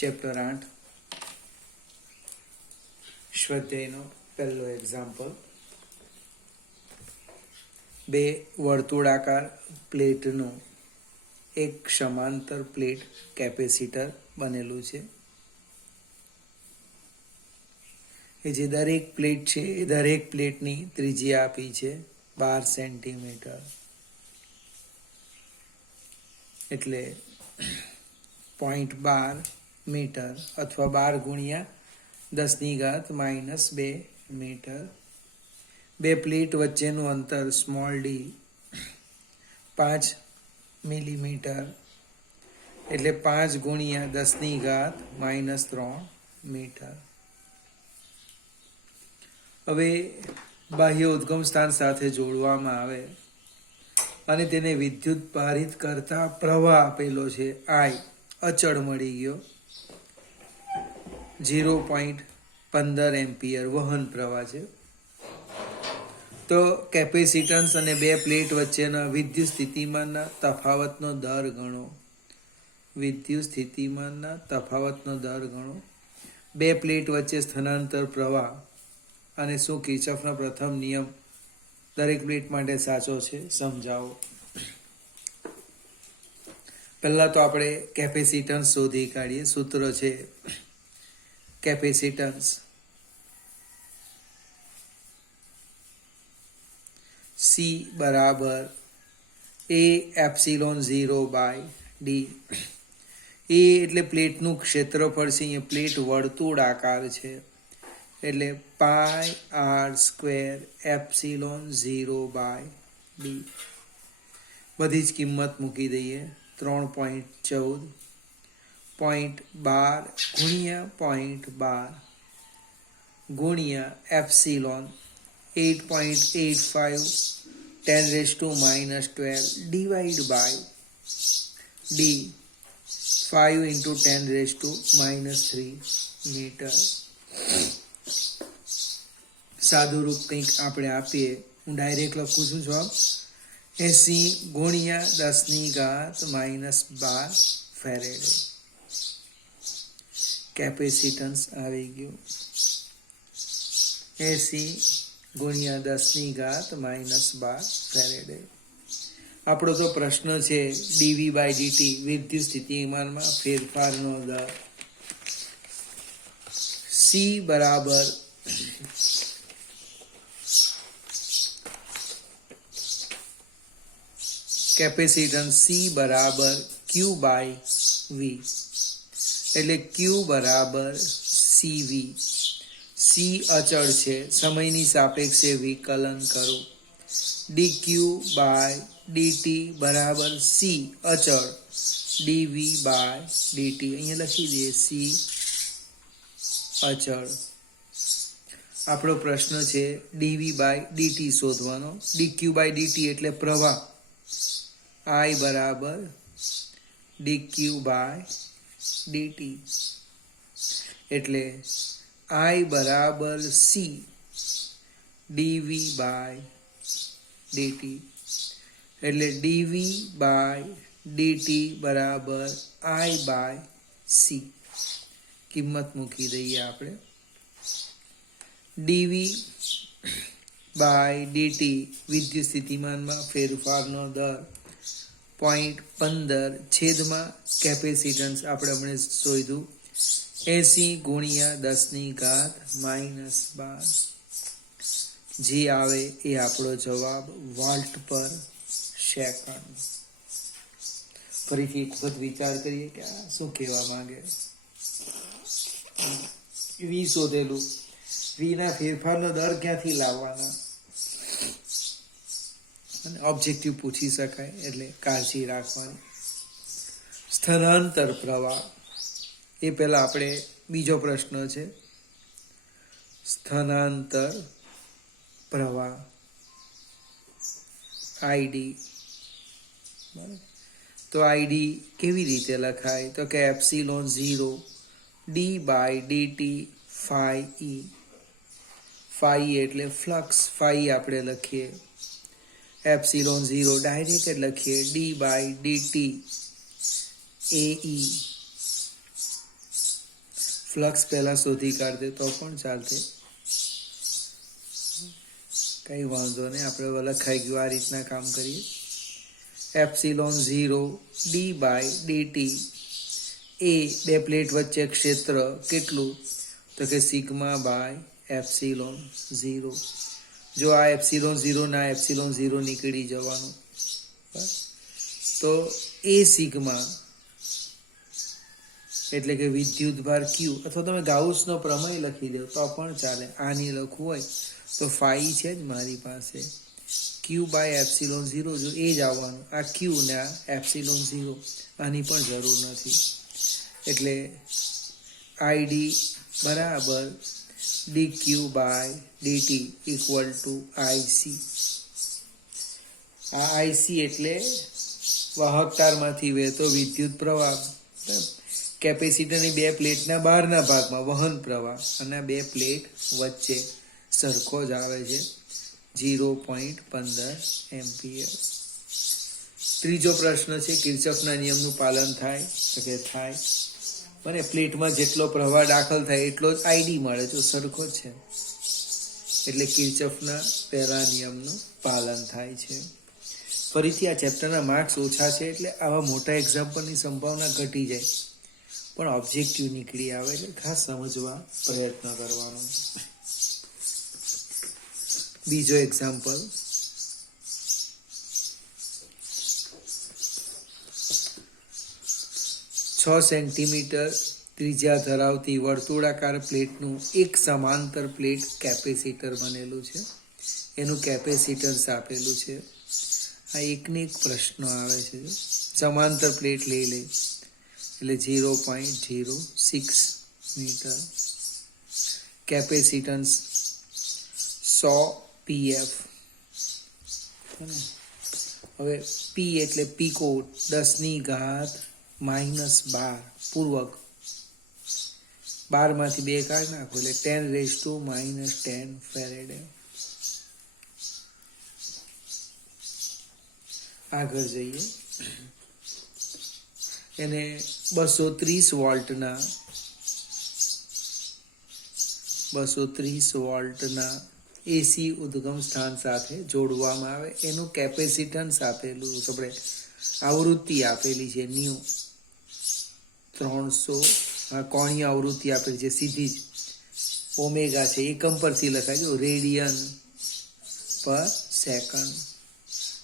Chapter 8 સ્વાધ્યાયનો પહેલો example. બે વર્તુળાકાર પ્લેટનું એક સમાંતર પ્લેટ કેપેસિટર બનેલું છે. એ જે દરેક પ્લેટ છે એ દરેક પ્લેટની ત્રિજ્યા આપી છે 12 સેન્ટીમીટર. એટલે 0.12 મીટર અથવા 12 ગુણ્યા 10⁻² મીટર. બે પ્લેટ વચ્ચેનું અંતર સ્મોલ ડી 5 મિલીમીટર એટલે 5 ગુણ્યા 10⁻³ મીટર. હવે બાહ્ય ઉદ્ગમ સ્થાન સાથે જોડવામાં આવે અને તેને વિદ્યુત ભારિત કરતા પ્રવાહ આપેલો છે I અચળ મળી ગયો 0.15 એમ્પિયર વહન પ્રવાહ છે. તો કેપેસિટન્સ અને બે પ્લેટ વચ્ચેના વિદ્યુત સ્થિતિમાનના તફાવતનો દર ગણો. બે પ્લેટ વચ્ચે સ્થાનાંતર પ્રવાહ અને શું કિર્ચોફનો પ્રથમ નિયમ દરેક પ્લેટ માટે સાચો છે સમજાવો. પહેલા તો આપણે કેપેસિટન્સ શોધી કાઢીએ. સૂત્ર છે કેપેસિટન્સ C બરાબર A એપ્સિલોન 0/d. એ એટલે પ્લેટનું ક્ષેત્રફળ છે. અહીંયા પ્લેટ વર્તુળાકાર છે એટલે πr² એપ્સિલોન 0/d. બધી જ કિંમત મૂકી દઈએ. 3.14 0.12 ગુણ્યા 0.12 ગુણ્યા epsilon 8.85 10⁻12 divide by d 5 × 10⁻³ metre. સાદું રૂપ કંઈક આપણે આપીએ. હું ડાયરેક્ટ લખું છું જવાબ 80 ગુણ્યા 10⁻12 ફેરેડે. કેપેસિટન્સ આવી ગયું 80 ગુણ્યા 10⁻12 ફેરેડે. આપણો તો પ્રશ્ન છે dV/dt વિદ્યુત સ્થિતિમાનમાં ફેરફારનો દર. C બરાબર કેપેસિટન્સ C બરાબર Q/V એટલે Q બરાબર CV. C અચળ છે, સમયની સાપેક્ષે વિકલન કરો. dQ/dt બરાબર C અચળ dV/dt. અહીંયા લખી દઈએ C અચળ. આપણો પ્રશ્ન છે dV/dt શોધવાનો. dQ/dt એટલે પ્રવાહ. I બરાબર dQ/dt એટલે I બરાબર C dV/dt એટલે dV/dt બરાબર I/C. કિંમત મૂકી દઈએ આપણે. dV/dt વિદ્યુત સ્થિતિમાનમાં ફેરફારનો દર 0.15 છેદમાં કેપેસિટન્સ આપણે હમણાં શોધ્યું 80 ગુણ્યા 10⁻12. જે આવે એ આપણો જવાબ વોલ્ટ પર સેકન્ડ. ફરીથી એક વખત વિચાર કરીએ કે આ શું કહેવા માંગે. V શોધેલું. V ના ફેરફારનો દર ક્યાંથી લાવવાનો અને ઓબ્જેક્ટિવ પૂછી શકાય એટલે કાળજી રાખવાની. સ્થાનાંતર પ્રવાહ એ પહેલા આપણે બીજો પ્રશ્ન છે સ્થાનાંતર પ્રવાહ ID. તો ID કેવી રીતે લખાય તો કે એપ્સિલોન 0 d/dt phi એટલે ફ્લક્સ. phi આપણે લખીએ એપ્સિલોન 0 ડાયરેક્ટ લખીએ d/dt AE ફ્લક્સ પહેલા શોધી કાઢે તો પણ ચાલશે, કંઈ વાંધો નહીં. આપણે લખાઈ ગયું, આ રીતના કામ કરીએ. એપ્સિલોન 0 ડી બાય ડીટી એ બે પ્લેટ વચ્ચે ક્ષેત્ર કેટલું, તો કે સિગ્મા બાય એપ્સિલોન 0. જો આ એપ્સિલોન 0 ના એપ્સિલોન 0 નીકળી જવાનું, તો એ સિગ્મા એટલે કે વિદ્યુતભાર ક્યુ, અથવા તમે ગાઉસનો પ્રમેય લખી દો તો પણ ચાલે. આની લખવું હોય તો ફાઈ છે જ મારી પાસે, ક્યુ બાય એપ્સિલોન 0, જો એ જ આવવાનું. આ ક્યુ ને આ એપ્સિલોન 0, આની પણ જરૂર નથી. એટલે આઈડી બરાબર D Q by DT equal to IC. આ આઈસી એટલે વાહકતારમાંથી વહેતો વિદ્યુત પ્રવાહ, કેપેસિટરની બે પ્લેટના બહારના ભાગમાં વહન પ્રવાહ, અને બે પ્લેટ વચ્ચે સરખો જ આવે છે, 0.15 એમ્પિયર. ત્રીજો પ્રશ્ન છે, કિર્ચોફના નિયમનું પાલન થાય, તો કે થાય. અને પ્લેટમાં જેટલો પ્રવાહ દાખલ થાય એટલો જ આઈડી મળે, જો સરખો જ છે, એટલે કિર્ચોફના પહેલા નિયમનું પાલન થાય છે. ફરીથી આ ચેપ્ટરના માર્ક્સ ઓછા છે, એટલે આવા મોટા એક્ઝામ્પલની સંભાવના ઘટી જાય, પણ ઓબ્જેક્ટિવ નીકળી આવે, એટલે ખાસ સમજવા પ્રયત્ન કરવાનો. બીજો એક્ઝામ્પલ, 6 સેન્ટીમીટર ત્રિજ્યા ધરાવતી વર્તુળાકાર પ્લેટનું એક સમાંતર પ્લેટ કેપેસિટર બનેલું છે, એનું કેપેસિટન્સ આપેલું છે. આ એકને એક પ્રશ્ન આવે છે. સમાંતર પ્લેટ લઈ લે એટલે 0.06 મીટર, કેપેસિટન્સ 100 pf. હવે પી એટલે પીકો, 10⁻⁻12 પૂર્વક 12 માંથી 2 કાઢી નાખો એટલે 10⁻⁻10 ફેરેડે. આગળ જઈએ, એને 230 વોલ્ટના એસી ઉદ્ગમ સ્થાન સાથે જોડવામાં આવે. એનું કેપેસિટન્સ આપેલું, આપણે આવૃત્તિ આપેલી છે ન્યુ 300, કોણીય આવૃત્તિ આપેલી છે, સીધી જ ઓમેગા છે, એકમ પરથી લખાય છે રેડિયન પર સેકન્ડ.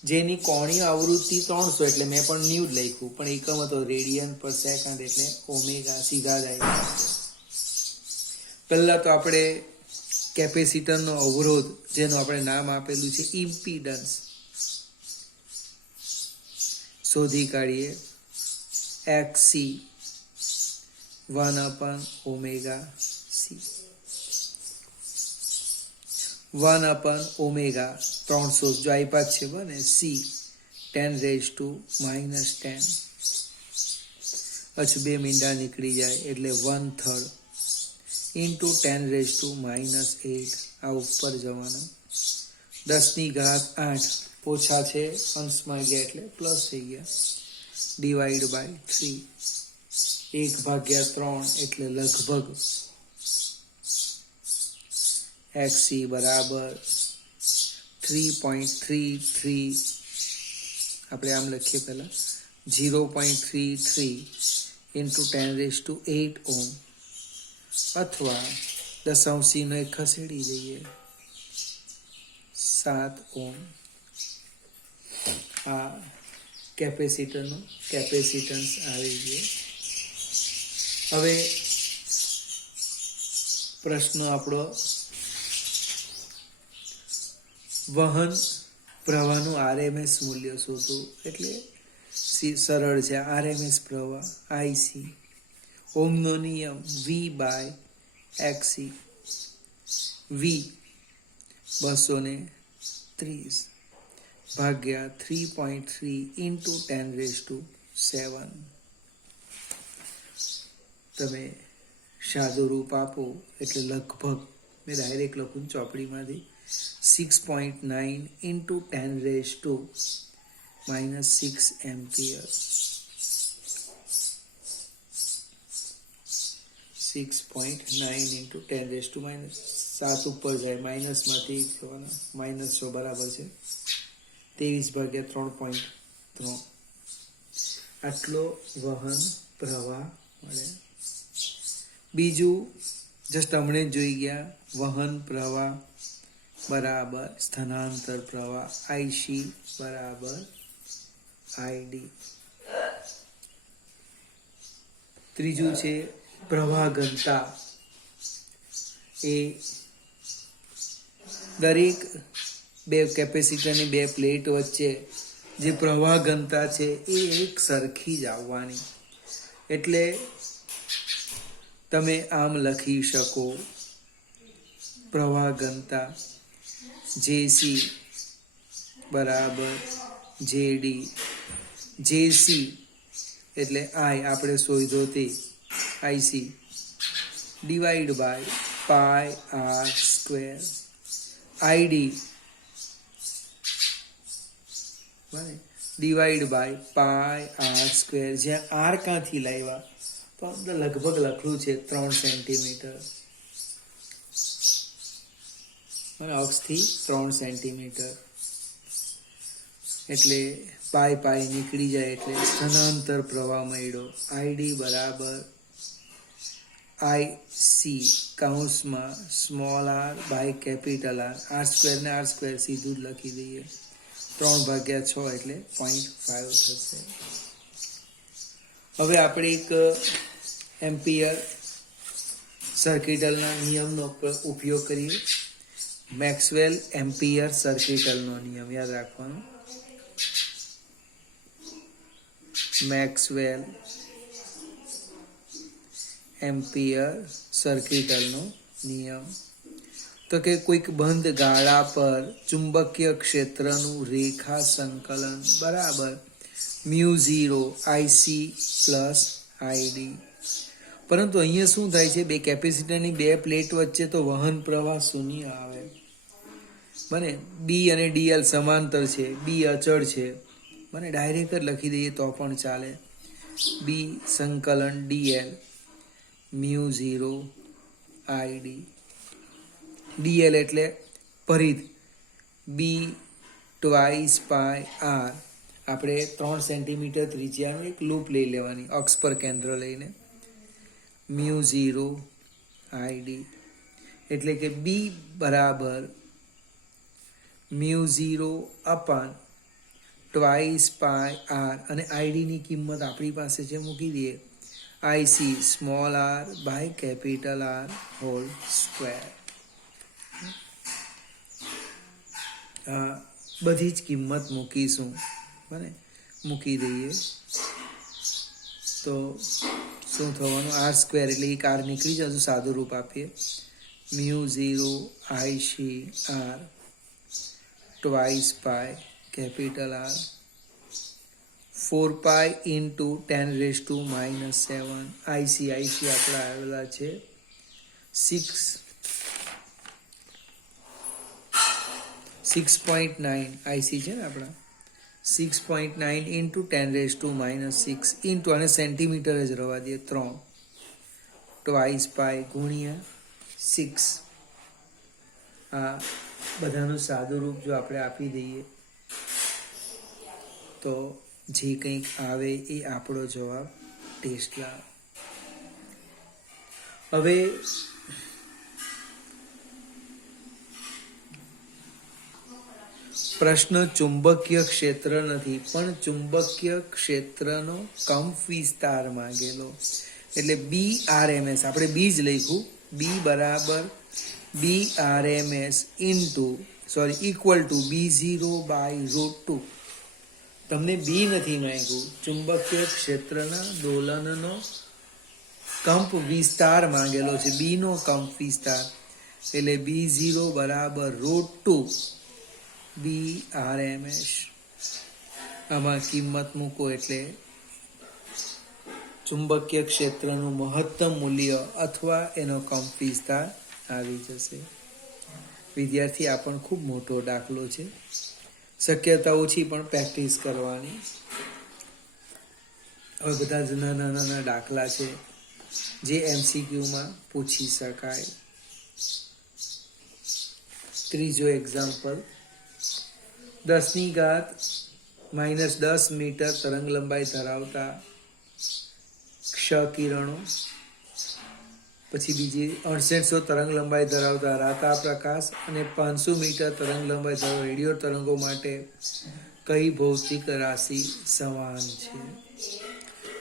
જેની કોણીય આવૃત્તિ 300 એટલે મેં પણ ન્યુ જ લખ્યું, પણ એકમ હતો રેડિયન પર સેકન્ડ એટલે ઓમેગા, સીધા જ આવી. પહેલા તો આપણે કેપેસિટરનો અવરોધ, જેનું આપણે નામ આપેલું છે ઇમ્પિડન્સ, શોધી કાઢીએ. XC 1/ωc, 1/ω 300 જો આઈપાત છે બને, C 10⁻⁻10. અચ્છા, 2 મીંડા નીકળી જાય એટલે 1/3 ઇન્ટુ 10⁻⁸. આ ઉપર જવાનું. 10�8 ઓછા છે, અંશમાં ગયા એટલે પ્લસ થઈ ગયા, ડિવાઈડ બાય 3, 1/3 એટલે લગભગ. XC બરાબર 3.33, આપણે આમ લખીએ પહેલા 0.33 ઇન્ટુ 10⁸ ઓહ્મ, અથવા દશાંશીનો એક ખસેડી જઈએ 7 ઓહ્મ. આ કેપેસિટરનો કેપેસિટન્સ આવી ગયો. હવે પ્રશ્ન આપણો, વહન પ્રવાહનું આરએમએસ મૂલ્ય શોધવું. એટલે સરળ છે, આરએમએસ પ્રવાહ આઈસી, ઓહમનો નિયમ V/XC, V 230 ભાગ્યા 3.3 ઇન્ટુ 10⁻⁷. તમે સાદું રૂપ આપો એટલે લગભગ, મેં ડાયરેક્ટ લખું ચોપડીમાંથી, 6.9 ઇન્ટુ 10⁻⁻6 એમ્પિયર. 6 6.9 into 10⁻⁻, 7 ઉપર જાય, માઇનસમાંથી 1 જવાના, -6 બરાબર છે 23/3.3. આટલો વહન પ્રવાહ મળે. બીજું જસ્ટ હમણે જ જોઈ ગયા, વહન પ્રવાહ બરાબર સ્થાનાંતર પ્રવાહ, IC બરાબર ID. ત્રીજું છે પ્રવાહ ઘનતા. એ દરેક બે કેપેસિટરની બે પ્લેટ વચ્ચે જે પ્રવાહ ઘનતા છે એ એક સરખી જ આવવાની. એટલે તમે આમ લખી શકો, પ્રવાહ ઘનતા JC બરાબર JD. JC એટલે I આપણે શોધ્યો તે IC divide by pi R square. ID divide by pi R square. જ્યાં R ક્યાંથી લાવ્યા તો અંદર લગભગ લખલું છે 3 સેન્ટીમીટર, અને અક્ષથી 3 સેન્ટીમીટર, એટલે પાય નીકળી જાય એટલે સ્થાનાંતર પ્રવાહ મળ્યો. ID બરાબર IC કૌંસમાં small r by capital R square ને R સ્ક્વેર સીધું જ લખી દઈએ, 3/6 એટલે 0.5 થશે. હવે આપણે એક એમ્પિયર સર્કિટલના નિયમનો ઉપયોગ કરીએ. મેક્સવેલ એમ્પિયર સર્કિટલનો નિયમ યાદ રાખવાનો. મેક્સવેલ એમ્પિયર સર્કિટલનો નિયમ તો કે કોઈક બંધ ગાળા પર ચુંબકીય ક્ષેત્રનું રેખા સંકલન બરાબર μ0 IC પ્લસ ID. પરંતુ અહીંયા શું થાય છે, બે કેપેસિટરની બે પ્લેટ વચ્ચે તો વહન પ્રવાહ શૂન્ય આવે. બને B અને DL સમાંતર છે, B અચળ છે, મને ડાયરેક્ટ જ લખી દઈએ તો પણ ચાલે. B સંકલન DL μ0 ID. DL એટલે પરિઘ, B ટ્વાઇસ પાય R. આપણે 3 સેન્ટીમીટર ત્રિજ્યાનું એક લૂપ લઈ લેવાની, અક્ષ પર કેન્દ્ર લઈને, μ0 ID. એટલે કે B બરાબર μ0 અપાન ટ્વાઇસ પાય R, અને ID ની કિંમત આપણી પાસે છે મૂકી દઈએ, IC small r by capital R whole square. બધી જ કિંમત મૂકીશું, બને મૂકી દઈએ તો શું થવાનું, R સ્ક્વેર એટલે એક R નીકળી જશે, સાદું રૂપ આપીએ, μ0 IC R twice pi capital R 4 pi into 10⁻⁻7. IC આપણા આવેલા છે 6.9 IC છે ને આપણા 6.9 ઇન્ટુ 10⁻⁶ ઇન્ટુ, અને સેન્ટીમીટર જ રવા દઈએ 3, ટ્વાઇસ પાય ગુણ્યા 6. આ બધાનું સાદું રૂપ જો આપણે આપી દઈએ તો જે કંઈક આવે એ આપણો જવાબ ટેસ્લા. હવે પ્રશ્ન ચુંબકીય ક્ષેત્ર નથી, પણ ચુંબકીય ક્ષેત્રનો કંપ વિસ્તાર માંગેલો. એટલે BRMS, આપણે B જ લખ્યું, B બરાબર BRMS ઇક્વલ ટુ B0/√2. તમને B નથી માંગ્યું, ચુંબકીય ક્ષેત્રના દોલનનો કંપ વિસ્તાર માંગેલો છે, B નો કંપ વિસ્તાર, એટલે B0 બરાબર √2 BRMS. આમાં કિંમત મૂકો એટલે ચુંબકીય ક્ષેત્રનું મહત્તમ મૂલ્ય અથવા એનો કંપ વિસ્તાર આવી જશે. વિદ્યાર્થી, આ પણ ખૂબ મોટો દાખલો છે, શક્યતા ઓછી પણ પ્રેક્ટિસ કરવાની. હવે બધા જ નાના દાખલા છે, જે MCQમાં પૂછી શકાય. ત્રીજો એક્ઝામ્પલ, 10⁻⁻10 મીટર તરંગ લંબાઈ ધરાવતા ક્ષ કિરણો, પછી બીજી 6800 તરંગ લંબાઈ ધરાવતા રાતા પ્રકાશ અને 500 મીટર તરંગ લંબાઈ ધરાવતા રેડિયો તરંગો માટે કઈ ભૌતિક રાશિ સમાન છે?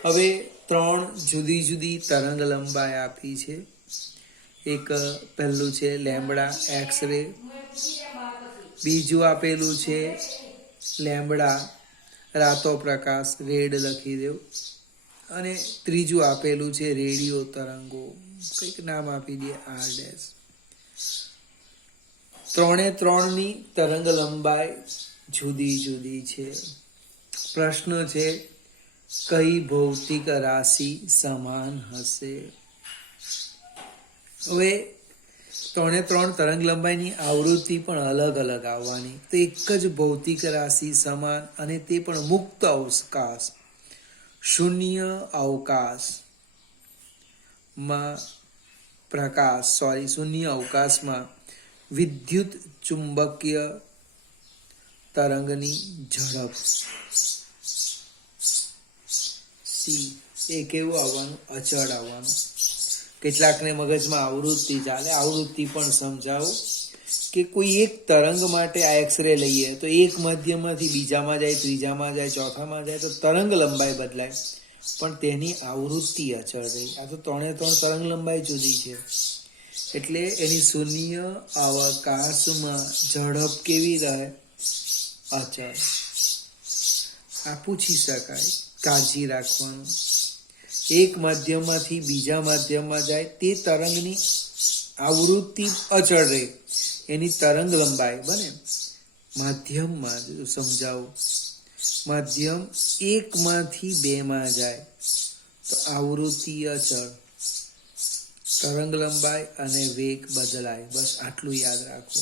હવે 3 જુદી જુદી તરંગ લંબાઈ આપી છે. એક પહેલું છે લેમ્બડા એક્સ રે, બીજું આપેલું છે લેમ્બડા રાતો પ્રકાશ રેડ લખી દો, અને ત્રીજું આપેલું છે રેડિયો તરંગો, કંઈક નામ આપી દે આર ડેશ. 3 તરંગ લંબાઈ જુદી જુદી છે. પ્રશ્ન છે કઈ ભૌતિક રાશિ સમાન હશે? હવે 3 તરંગ લંબાઈની આવૃત્તિ પણ અલગ અલગ આવવાની, તો એક જ ભૌતિક રાશિ સમાન, અને તે પણ મુક્ત અવકાશ, શૂન્ય અવકાશમાં વિદ્યુત ચુંબકીય તરંગની ઝડપ સી એ કેવું આવવાનું? અચળ આવવાનું. કેટલાકને મગજમાં આવૃત્તિ ચાલે, આવૃત્તિ પણ સમજાવું કે કોઈ એક તરંગ માટે આ એક્સરે લઈએ તો એક માધ્યમમાંથી બીજામાં જાય, ત્રીજામાં જાય, ચોથામાં જાય તો તરંગ લંબાઈ બદલાય, પણ તેની આવૃત્તિ અચળ રહી. આ તો 3 તરંગ લંબાઈ જુદી છે, એટલે એની શૂન્ય અવકાશમાં ઝડપ કેવી રહે? અચળ. આ પૂછી શકાય, કાળજી રાખવાનું. એક માધ્યમમાંથી બીજા માધ્યમમાં જાય તે તરંગની આવૃત્તિ અચળ રહે, એની તરંગ લંબાઈ બને. માધ્યમમાં સમજાવું, માધ્યમ 1માંથી 2માં જાય તો આવૃત્તિ અચળ, તરંગ લંબાઈ અને વેગ બદલાય. બસ આટલું યાદ રાખો.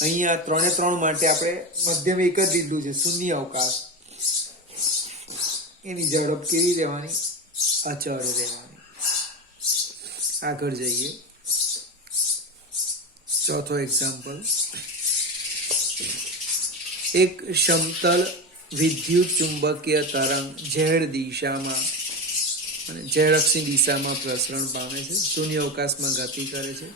અહીંયા 3 માટે આપણે મધ્યમ એક જ લીધું છે, શૂન્ય અવકાશ. એની ઝડપ કેવી રહેવાની? અચળ રહેવાની. આગળ જઈએ. ચોથો એક્ઝામ્પલ, એક સમતલ વિદ્યુત ચુંબકીય તરંગ ઝેડ દિશામાં અને ઝેડ અક્ષની દિશામાં પ્રસરણ પામે છે, શૂન્ય અવકાશમાં ગતિ કરે છે.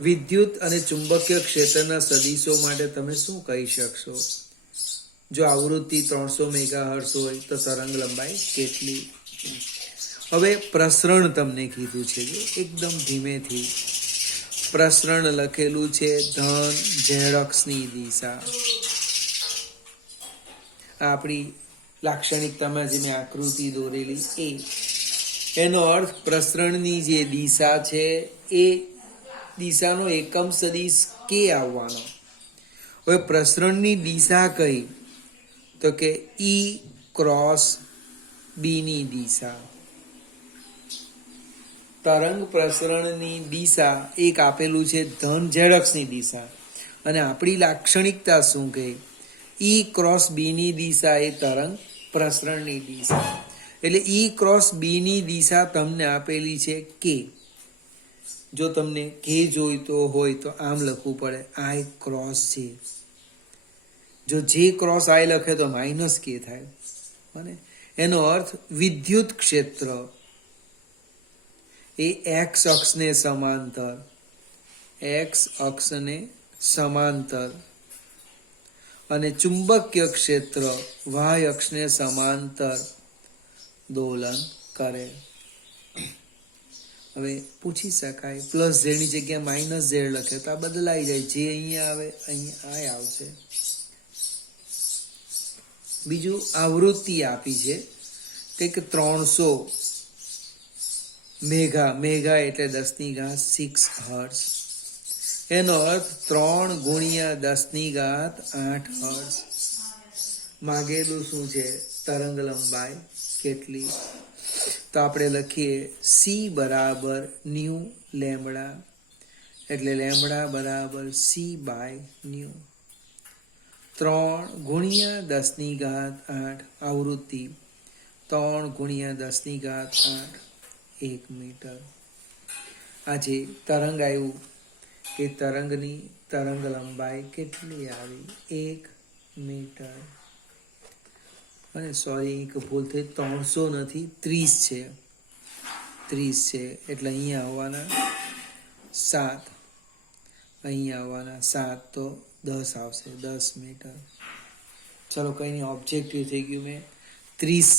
વિદ્યુત અને ચુંબકીય ક્ષેત્રના સદિશો માટે તમે શું કહી શકશો? જો આવૃત્તિ 300 મેગાહર્ટ્ઝ હોય તો તરંગ લંબાઈ કેટલી? હવે પ્રસરણ તમને કીધું છે, એકદમ ધીમેથી પ્રસરણ લખેલું છે, ધન ઝેડ અક્ષની દિશા. આપણી લાક્ષણિકતામાં જે મેં આકૃતિ દોરેલી એનો અર્થ પ્રસરણની જે દિશા છે એ દિશાનો એકમ સદિશ કે આવવાનો. હવે પ્રસરણની દિશા કઈ? તો કે ઈ ક્રોસ બી ની દિશા. તરંગ પ્રસરણની દિશા એક આપેલું છે ધન ઝેડ અક્ષની દિશા, અને આપણી લાક્ષણિકતા શું કહે? ઈ ક્રોસ બી ની દિશા એ તરંગ પ્રસરણની દિશા. એટલે ઈ ક્રોસ બી ની દિશા તમને આપેલી છે કે. જો તમને કે જોઈતો હોય તો આમ લખવું પડે, આ એક ક્રોસ છે. જો જે ક્રોસ આઈ લખે તો માઇનસ કે થાય. અને એનો અર્થ વિદ્યુત ક્ષેત્ર એ એક્સ અક્ષને સમાંતર અને ચુંબકીય ક્ષેત્ર વાય અક્ષને સમાંતર દોલન કરે. હવે પૂછી શકાય, પ્લસ ઝેડ ની જગ્યાએ માઇનસ ઝેડ લખે તો આ બદલાઈ જાય, જે અહીંયા આવે અહીંયા આ આવશે. બીજું આવૃત્તિ આપી છે કંઈક 300 મેગા એટલે 10⁻6 હર્ટ્ઝ. એનો અર્થ 3 × 10⁸ હર્ટ્ઝ. માગેલું શું છે? તરંગ લંબાઈ કેટલી? તો આપણે લખીએ સી બરાબર ન્યુ લેમ્બડા, એટલે લેમ્બડા બરાબર સી બાય ન્યુ. 3 × 10⁸ આવૃત્તિ, 3 × 10⁸. 1 મીટર. આજે તરંગ આવ્યું કે તરંગની તરંગ લંબાઈ કેટલી આવી? 1 મીટર. અને સોરી, એક ભૂલ થઈ, 300 નથી, 30 છે. 30 છે એટલે અહીંયા આવવાના 7, અહીંયા આવવાના 7, તો 10 આવશે, 10 મીટર. ચલો કંઈ નહીં, ઓબ્જેક્ટિવ થઈ ગયું. મેં 30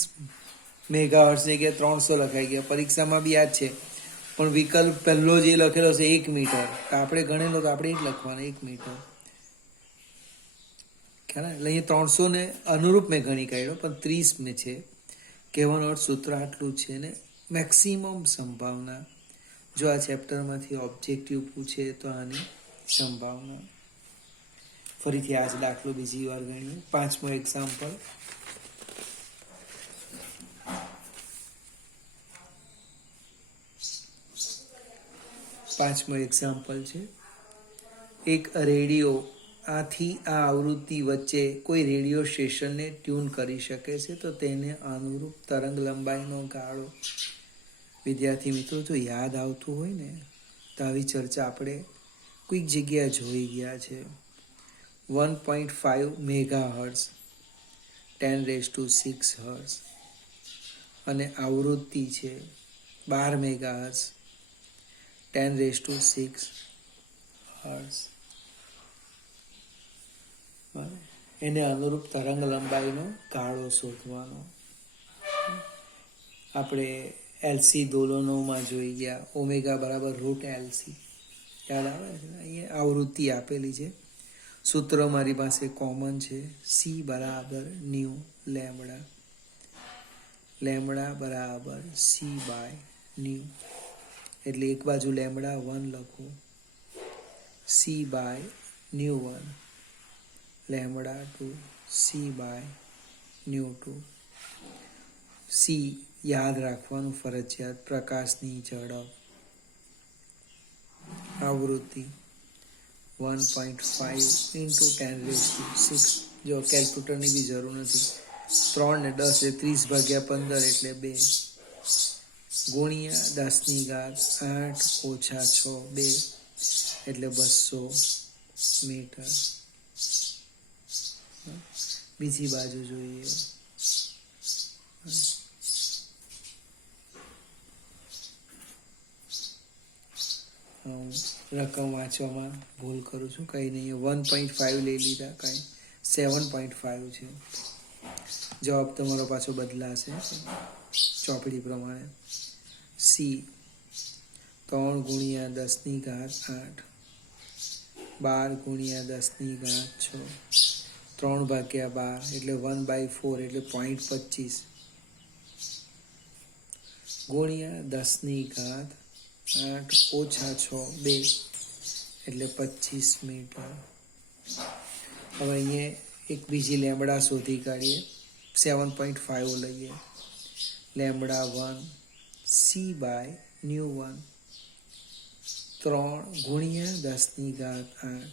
મેગાહર્ટ્ઝની કે 300 લખાઈ ગયા. પરીક્ષામાં બી યાદ છે, પણ વિકલ્પ પહેલો જે લખેલો છે 1 મીટર, તો આપણે ગણેલો તો આપણે જ લખવાનો 1 મીટર. ખ્યાલ એટલે અહીંયા 300 ને અનુરૂપ મેં ગણી કાઢ્યો, પણ 30 ને છે. કહેવાનો અર્થ સૂત્ર આટલું છે ને મેક્સિમમ સંભાવના. જો આ ચેપ્ટરમાંથી ઓબ્જેક્ટિવ પૂછે તો આની સંભાવના. ફરીથી આ જ દાખલો બીજી વાર ગણીએ. 5મો એક્ઝામ્પલ. છે એક રેડિયો આથી આ આવૃત્તિ વચ્ચે કોઈ રેડિયો સ્ટેશનને ટ્યુન કરી શકે છે, તો તેને અનુરૂપ તરંગ લંબાઈનો ગાળો. વિદ્યાર્થી મિત્રો, જો યાદ આવતું હોય ને તો આવી ચર્ચા આપણે કોઈક જગ્યાએ જોઈ ગયા છે. 1.5 મેગાહર્ટ્ઝ, 10⁻6 હર્ટ્ઝ, અને આવૃત્તિ છે 12 મેગાહર્ટ્ઝ, 10⁻6 હર્ટ્ઝ. એને અનુરૂપ તરંગ લંબાઈનો ગાળો શોધવાનો. આપણે એલસી દોલનોમાં જોઈ ગયા, ઓમેગા બરાબર √LC. યાદ આવે છે? અહીંયા આવૃત્તિ આપેલી છે. સૂત્ર મારી પાસે કોમન છે, C બરાબર ન્યુ લેમડા. લેમડા બરાબર C/ન્યુ. એટલે એક બાજુ લેમડા 1 લખો, C/ન્યુ1, લેમડા 2, C/ન્યુ2. C યાદ રાખવાનું ફરજિયાત, પ્રકાશની ઝડપ. આવૃત્તિ 1.5 × 10⁻6. જો કેલ્ક્યુલેટરની બી જરૂર નથી. 3 ને 10 એટલે 30/15 એટલે 2, ગુણ્યા 10⁸8 ઓછા 6, 2 એટલે 200 મીટર. બીજી બાજુ જોઈએ. રકમ વાંચવામાં ભૂલ કરું છું, કંઈ નહીં. 1.5 લઈ લીધા, કંઈ 7.5 છે. જવાબ તમારો પાછો બદલાશે ચોપડી પ્રમાણે. C 3 × 10⁸8, 12 × 10⁻6, 3/12 એટલે 1/4 એટલે 0.25, ગુણ્યા 10⁸8 ઓછા 6, 2 એટલે 25 મીટર. હવે અહીંયા એક બીજી લેમડા શોધી કાઢીએ. 7.5 લઈએ. લેમડા 1 C/ન્યુ1, 3 × 10⁸8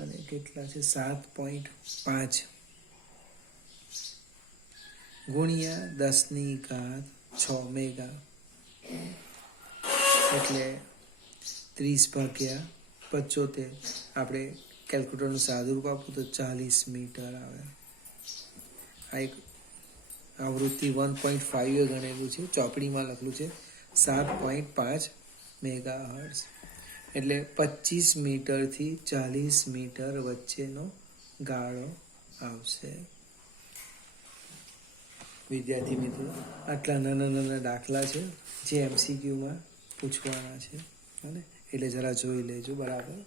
અને કેટલા છે? 7.5 ગુણ્યા 10⁻6 મેગા એટલે 30/75. આપણે કેલ્ક્યુલેટરનું સાદુરૂપ આપવું તો 40 મીટર આવે. આ એક આવૃત્તિ 1.5 ગણેલું છે, ચોપડીમાં લખેલું છે 7.5 મેગાહર્ટ્ઝ. એટલે 25 મીટરથી 40 મીટર વચ્ચેનો ગાળો આવશે. વિદ્યાર્થી મિત્રો, આટલા નાના નાના દાખલા છે જે MCQમાં પૂછવાના છે, એટલે જરા જોઈ લેજો. બરાબર.